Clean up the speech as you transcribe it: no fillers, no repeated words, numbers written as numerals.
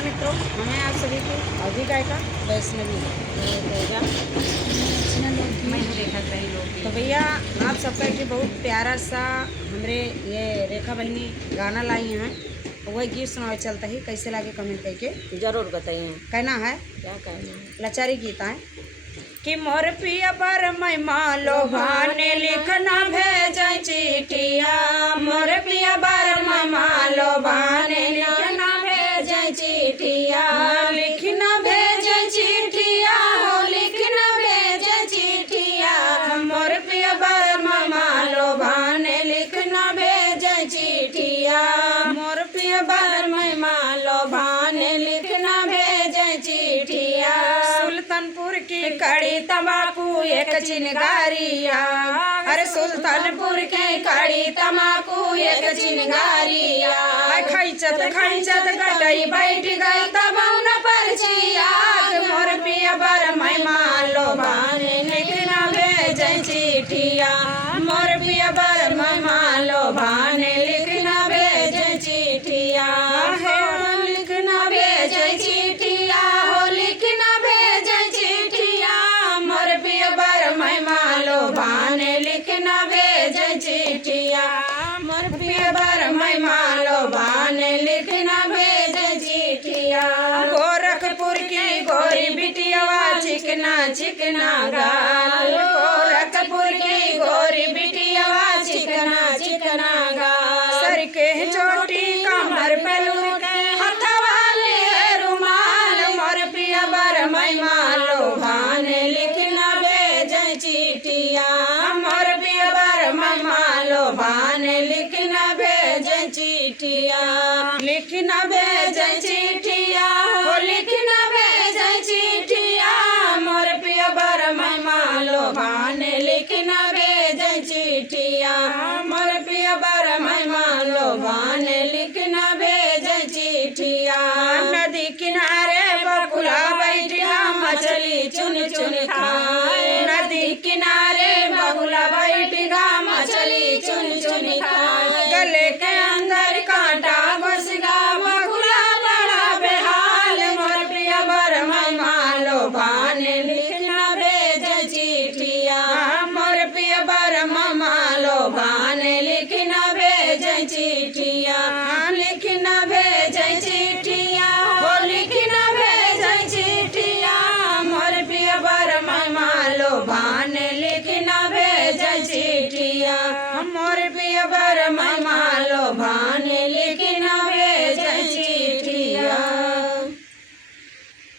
नमस्कार मित्रों, हमें आप सभी की अवधि गायिका वैष्णवी मैं रेखा ग्रही लोग। तो भैया आप सबका एक बहुत प्यारा सा हमरे ये रेखा बहनी गाना लाई हैं, वही गीत सुनावे चलता ही कैसे लागे कमेंट करके जरूर बताइए। कहना है क्या कहना है? लाचारी गीत है कि मोर पिया पर मैं मालो भाने लिखना भेज चिठिया, मोर पिया पर मैं मालो भाने लिखना भेज चिठिया, लिखना भेज चिठिया हो लिखना भेज चिठिया, मोर पिया पर मैं मालो भाने लिखना भेज चिठिया, मोर पिया पर मैं मालो भाने लिखना भेज चिठिया। सुल्तानपुर की कड़ी तम्बाकू एक चिनगारिया, अरे सुल्तानपुर की कड़ी तम्बाकू एक चिनगारिया, खैचत खैचत गटई बैठ गई तबौन पर छिया, मोर पिया बर मैं मालो भाने लिखना भेज चिठिया, मोर पिया बर मैं मालो भाने लिखना भेज चिठिया, लिखना भेज चिठिया हो लिखना भेज चिठिया, मोर पिया बर मैं मालो भाने लिखना भेज चिठिया, मोर पिया बर मैं मालो भाने लिखना भेज चिठिया। गोरखपुर की गोरी बिटियावा चिकना चिकना गाल, गोरखपुर की गोरी बिटियावा चिकना चिकना गाल, सर के चोटी कमर पे लूटे हथवाले रुमाल, मोर पिया बर मैं मालो भाने लिखना भेज चिठिया, मोर पिया बर मैं मालो भाने लिखना भेज चिठिया, लिखना भेज चिठिया हो लिखना भेज चिठिया, मोर पिया बर मैं मालो भाने लिखना भेज चिठिया, मोर पिया बर मैं मालो भाने लिखना भेज चिठिया। नदी किनारे बकुला बैठिया मछली चुन चुन खा,